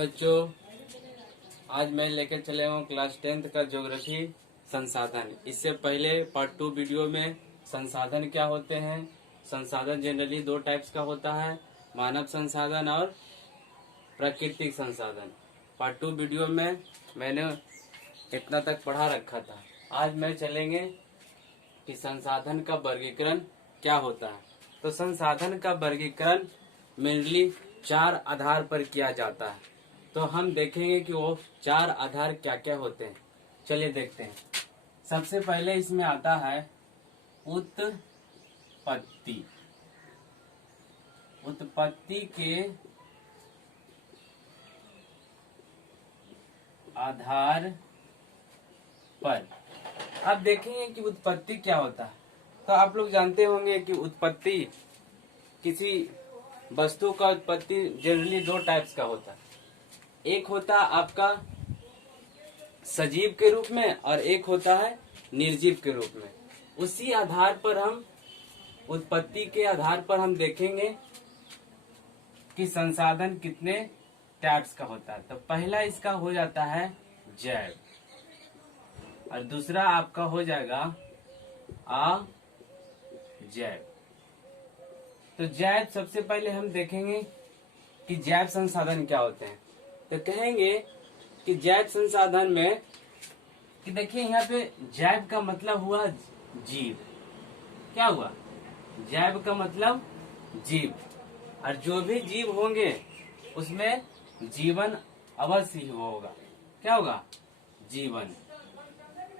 बच्चों, आज मैं लेकर चले हूँ क्लास 10th का ज्योग्राफी संसाधन। इससे पहले पार्ट 2 वीडियो में संसाधन क्या होते हैं। संसाधन जनरली दो टाइप्स का होता है, मानव संसाधन और प्राकृतिक संसाधन। पार्ट 2 वीडियो में मैंने इतना तक पढ़ा रखा था। आज मैं चलेंगे कि संसाधन का वर्गीकरण क्या होता है। तो संसाधन का वर्गीकरण मेनली 4 आधार पर किया जाता है। तो हम देखेंगे कि वो 4 आधार क्या क्या होते हैं। चलिए देखते हैं। सबसे पहले इसमें आता है उत्पत्ति। उत्पत्ति के आधार पर अब देखेंगे कि उत्पत्ति क्या होता है। तो आप लोग जानते होंगे कि उत्पत्ति, किसी वस्तु का उत्पत्ति जनरली 2 टाइप्स का होता है। एक होता है आपका सजीव के रूप में और एक होता है निर्जीव के रूप में। उसी आधार पर हम उत्पत्ति के आधार पर हम देखेंगे कि संसाधन कितने टाइप्स का होता है। तो पहला इसका हो जाता है जैव और दूसरा आपका हो जाएगा अजैव। तो जैव सबसे पहले हम देखेंगे कि जैव संसाधन क्या होते हैं। तो कहेंगे कि जैव संसाधन में कि देखिए यहाँ पे जैव का मतलब हुआ जीव। क्या हुआ? जैव का मतलब जीव, और जो भी जीव होंगे उसमें जीवन अवश्य ही होगा। क्या होगा? जीवन।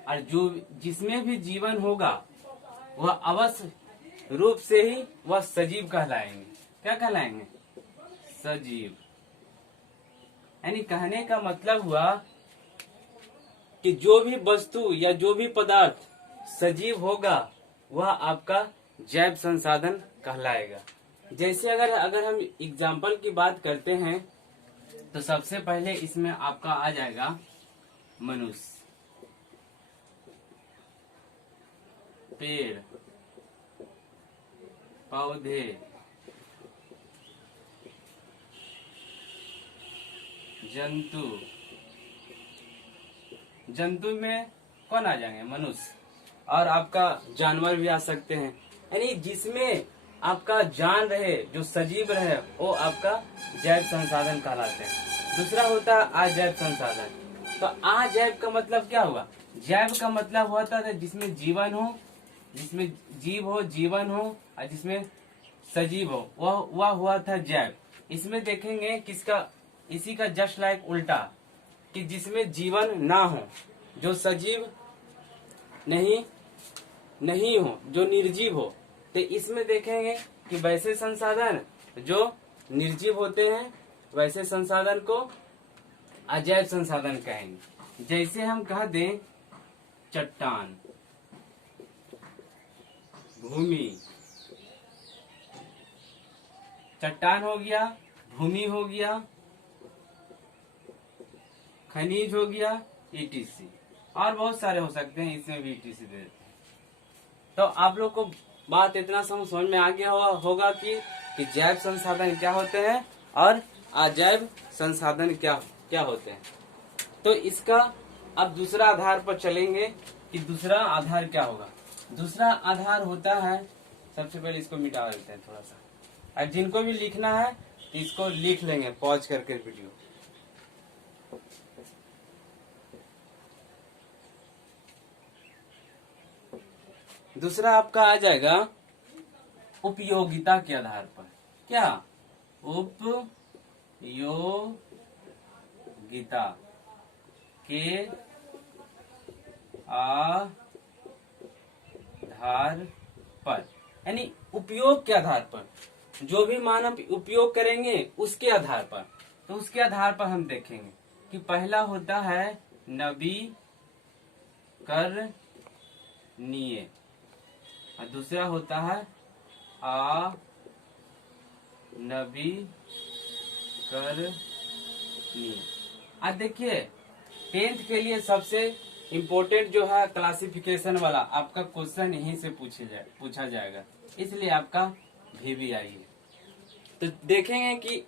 और जो जिसमें भी जीवन होगा वह अवश्य रूप से ही वह सजीव कहलाएंगे। क्या कहलाएंगे? सजीव। यानी कहने का मतलब हुआ कि जो भी वस्तु या जो भी पदार्थ सजीव होगा वह आपका जैव संसाधन कहलाएगा। जैसे अगर हम एग्जाम्पल की बात करते हैं तो सबसे पहले इसमें आपका आ जाएगा मनुष्य, पेड़ पौधे, जंतु। जंतु में कौन आ जाएंगे? मनुष्य। और आपका जानवर भी आ सकते हैं। यानी जिसमें आपका जान रहे, जो सजीव रहे, वो आपका जैव संसाधन कहलाते हैं। दूसरा होता है अजैव संसाधन। तो अजैव का मतलब क्या हुआ? जैव का मतलब होता है जिसमें जीवन हो, जिसमें जीव हो, जीवन हो, और जिसमें सजीव हो, वह हुआ था जैव। इसमें देखेंगे किसका, इसी का जस्ट लाइक उल्टा, कि जिसमें जीवन ना हो, जो सजीव नहीं हो, जो निर्जीव हो। तो इसमें देखेंगे कि वैसे संसाधन जो निर्जीव होते हैं वैसे संसाधन को अजैव संसाधन कहेंगे। जैसे हम कह दें चट्टान, भूमि। चट्टान हो गया, भूमि हो गया, खनिज हो गया, ETC, और बहुत सारे हो सकते हैं, इसमें भी ETC दे देते हैं। तो आप लोग को बात इतना समझ में आ गया होगा कि जैव संसाधन क्या होते हैं और अजैव संसाधन क्या होते हैं। तो इसका अब दूसरा आधार पर चलेंगे कि दूसरा आधार क्या होगा। दूसरा आधार होता है, सबसे पहले इसको मिटा देते हैं थोड़ा सा, और जिनको भी लिखना है इसको लिख लेंगे पॉज करके वीडियो। दूसरा आपका आ जाएगा उपयोगिता के आधार पर। क्या? उपयोगिता के आधार पर, यानी उपयोग के आधार पर, जो भी मानव उपयोग करेंगे उसके आधार पर। तो उसके आधार पर हम देखेंगे कि पहला होता है नवीकरणीय और दूसरा होता है अनवीकरणीय। अब देखिए 10th के लिए सबसे इम्पोर्टेंट जो है क्लासिफिकेशन वाला आपका क्वेश्चन यहीं से पूछा जाएगा, इसलिए आपका VVI है। तो देखेंगे कि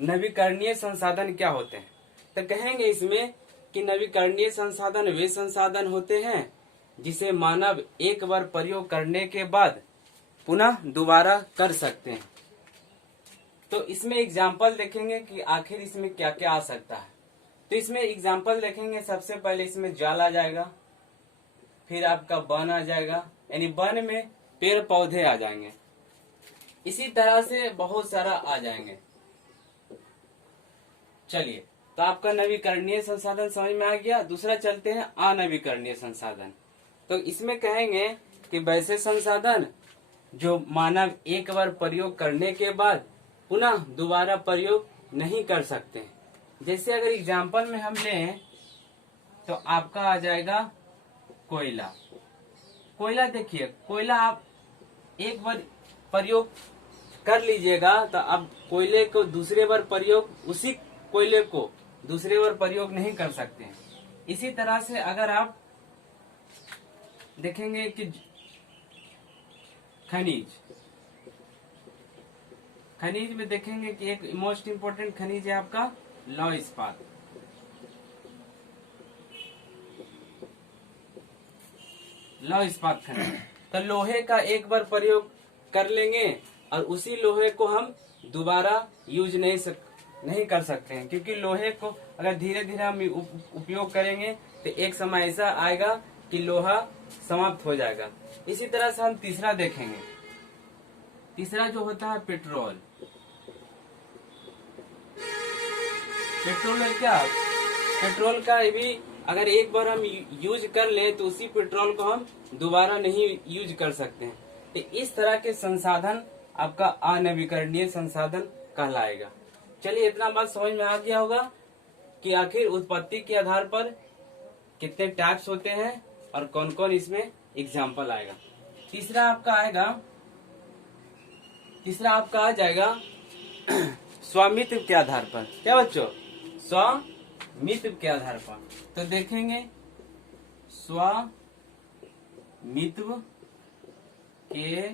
नवीकरणीय संसाधन क्या होते हैं? तो कहेंगे इसमें कि नवीकरणीय संसाधन वे संसाधन होते हैं जिसे मानव एक बार प्रयोग करने के बाद पुनः दोबारा कर सकते हैं। तो इसमें एग्जाम्पल देखेंगे कि आखिर इसमें क्या क्या आ सकता है। तो इसमें एग्जाम्पल देखेंगे, सबसे पहले इसमें जल आ जाएगा, फिर आपका वन आ जाएगा, यानी वन में पेड़ पौधे आ जाएंगे, इसी तरह से बहुत सारा आ जाएंगे। चलिए, तो आपका नवीकरणीय संसाधन समझ में आ गया। दूसरा चलते हैं अनवीकरणीय संसाधन। तो इसमें कहेंगे कि वैसे संसाधन जो मानव एक बार प्रयोग करने के बाद पुनः दोबारा प्रयोग नहीं कर सकते। जैसे अगर एग्जाम्पल में हम लें तो आपका आ जाएगा कोयला। कोयला देखिए, कोयला आप एक बार प्रयोग कर लीजिएगा तो अब कोयले को दूसरे बार प्रयोग, उसी कोयले को दूसरे बार प्रयोग नहीं कर सकते हैं। इसी तरह से अगर आप देखेंगे कि खनिज में देखेंगे कि एक मोस्ट इम्पोर्टेंट खनिज है आपका लौह इस्पात। लौह इस्पात खनिज, तो लोहे का एक बार प्रयोग कर लेंगे और उसी लोहे को हम दोबारा यूज नहीं कर सकते हैं, क्योंकि लोहे को अगर धीरे धीरे हम उपयोग करेंगे तो एक समय ऐसा आएगा कि लोहा समाप्त हो जाएगा। इसी तरह से हम तीसरा देखेंगे। तीसरा जो होता है पेट्रोल। पेट्रोल है क्या? पेट्रोल का भी अगर एक बार हम यूज कर ले तो उसी पेट्रोल को हम दोबारा नहीं यूज कर सकते हैं। तो इस तरह के संसाधन आपका अनवीकरणीय संसाधन कहलाएगा। चलिए, इतना बात समझ में आ गया होगा कि आखिर उत्पत्ति के आधार पर कितने टाइप्स होते हैं और कौन कौन इसमें एग्जाम्पल आएगा। तीसरा आपका आ जाएगा स्वामित्व के आधार पर। क्या बच्चों? स्वामित्व के आधार पर। तो देखेंगे स्वामित्व के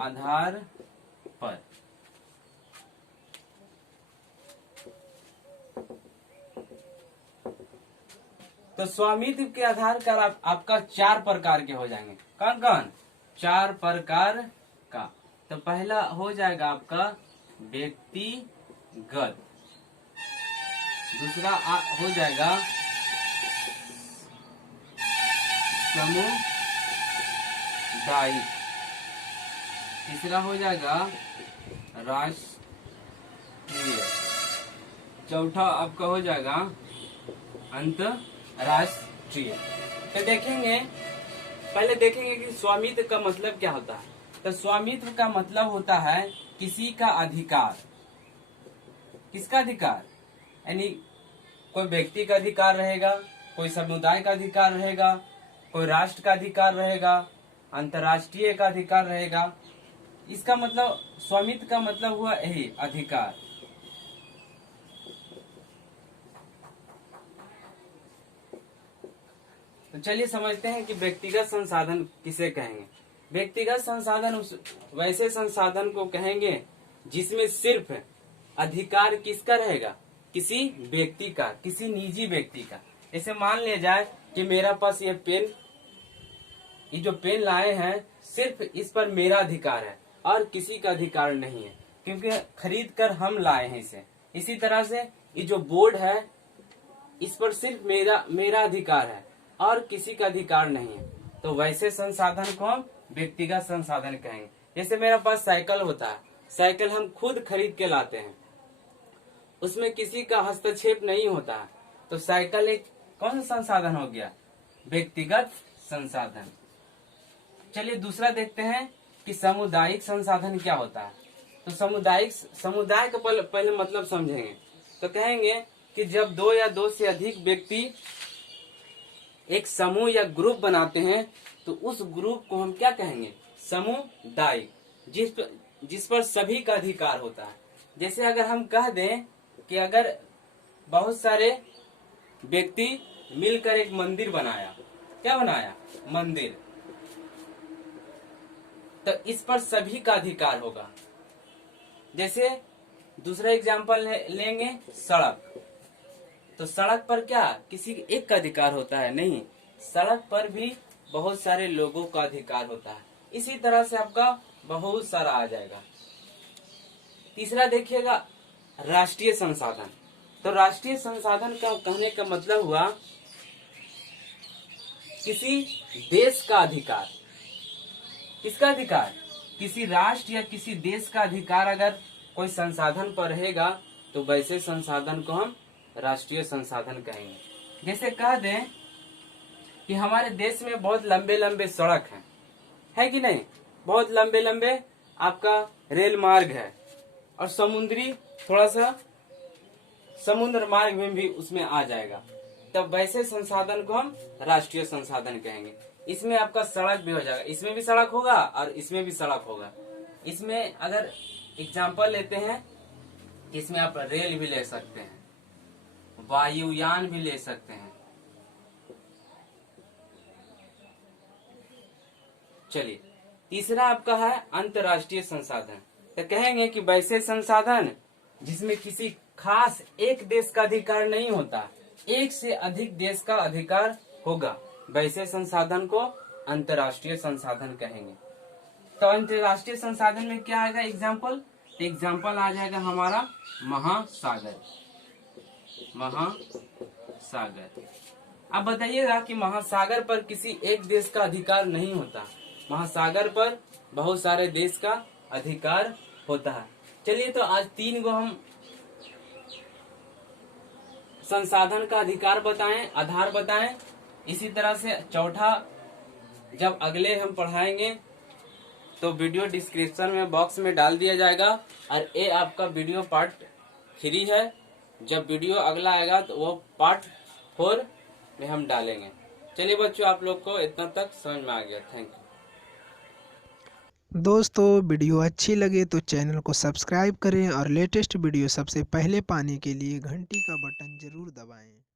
आधार पर। तो स्वामित्व के आधार पर आपका 4 प्रकार के हो जाएंगे। कौन कौन? 4 प्रकार का। तो पहला हो जाएगा आपका व्यक्तिगत, दूसरा हो जाएगा सामुदायिक, तीसरा हो जाएगा राष्ट्रीय, चौथा आपका हो जाएगा अंतरराष्ट्रीय। तो देखेंगे, पहले देखेंगे कि स्वामित्व का मतलब क्या होता है। तो स्वामित्व का मतलब होता है किसी का अधिकार। किसका अधिकार? यानी कोई व्यक्ति का अधिकार रहेगा, कोई समुदाय का अधिकार रहेगा, कोई राष्ट्र का अधिकार रहेगा, अंतर्राष्ट्रीय का अधिकार रहेगा। इसका मतलब, स्वामित्व का मतलब हुआ यही, अधिकार। तो चलिए समझते हैं कि व्यक्तिगत संसाधन किसे कहेंगे। व्यक्तिगत संसाधन वैसे संसाधन को कहेंगे जिसमें सिर्फ अधिकार किसका रहेगा? किसी व्यक्ति का, किसी निजी व्यक्ति का। जैसे मान लिया जाए कि मेरा पास ये जो पेन लाए हैं, सिर्फ इस पर मेरा अधिकार है और किसी का अधिकार नहीं है, क्योंकि खरीद कर हम लाए हैं इसे। इसी तरह से ये जो बोर्ड है, इस पर सिर्फ मेरा अधिकार है और किसी का अधिकार नहीं है। तो वैसे संसाधन को हम व्यक्तिगत संसाधन कहेंगे। जैसे मेरे पास साइकिल होता है, साइकिल हम खुद खरीद के लाते हैं, उसमें किसी का हस्तक्षेप नहीं होता है, तो साइकिल एक कौन सा संसाधन हो गया? व्यक्तिगत संसाधन। चलिए दूसरा देखते हैं कि सामुदायिक संसाधन क्या होता है। तो समुदाय का पहले मतलब समझेंगे। तो कहेंगे कि जब 2 या 2 से अधिक व्यक्ति एक समूह या ग्रुप बनाते हैं तो उस ग्रुप को हम क्या कहेंगे? समुदाय, जिस पर सभी का अधिकार होता है। जैसे अगर हम कह दें कि अगर बहुत सारे व्यक्ति मिलकर एक मंदिर बनाया, क्या बनाया? मंदिर, तो इस पर सभी का अधिकार होगा। जैसे दूसरा एग्जाम्पल लेंगे सड़क। तो सड़क पर क्या किसी एक का अधिकार होता है? नहीं, सड़क पर भी बहुत सारे लोगों का अधिकार होता है। इसी तरह से आपका बहुत सारा आ जाएगा। तीसरा देखिएगा राष्ट्रीय संसाधन। तो राष्ट्रीय संसाधन का कहने का मतलब हुआ किसी देश का अधिकार। किसका अधिकार? किसी राष्ट्र या किसी देश का अधिकार अगर कोई संसाधन पर रहेगा तो वैसे संसाधन को हम राष्ट्रीय संसाधन कहेंगे। जैसे कह दें कि हमारे देश में बहुत लंबे लंबे सड़क हैं, है कि नहीं? बहुत लंबे लंबे आपका रेल मार्ग है और समुद्री थोड़ा सा समुद्र मार्ग में भी उसमें आ जाएगा, तब वैसे संसाधन को हम राष्ट्रीय संसाधन कहेंगे। इसमें आपका सड़क भी हो जाएगा, इसमें भी सड़क होगा और इसमें भी सड़क होगा। इसमें अगर एग्जाम्पल लेते हैं, इसमें आप रेल भी ले सकते हैं, वायुयान भी ले सकते हैं। चलिए, तीसरा आपका है अंतर्राष्ट्रीय संसाधन। तो कहेंगे कि वैसे संसाधन जिसमें किसी खास एक देश का अधिकार नहीं होता, एक से अधिक देश का अधिकार होगा, वैसे संसाधन को अंतर्राष्ट्रीय संसाधन कहेंगे। तो अंतर्राष्ट्रीय संसाधन में क्या आएगा एग्जाम्पल? तो एग्जाम्पल आ जाएगा हमारा महासागर। महासागर। अब बताइएगा कि महासागर पर किसी एक देश का अधिकार नहीं होता, महासागर पर बहुत सारे देश का अधिकार होता है। चलिए, तो आज 3 गो हम संसाधन का अधिकार बताएं, आधार बताएं। इसी तरह से चौथा जब अगले हम पढ़ाएंगे तो वीडियो डिस्क्रिप्शन में बॉक्स में डाल दिया जाएगा, और ये आपका वीडियो पार्ट 3 है। जब वीडियो अगला आएगा तो वो पार्ट 4 में हम डालेंगे। चलिए बच्चों, आप लोग को इतना तक समझ में आ गया। Thank you. दोस्तों, वीडियो अच्छी लगे तो चैनल को सब्सक्राइब करें और लेटेस्ट वीडियो सबसे पहले पाने के लिए घंटी का बटन जरूर दबाएं।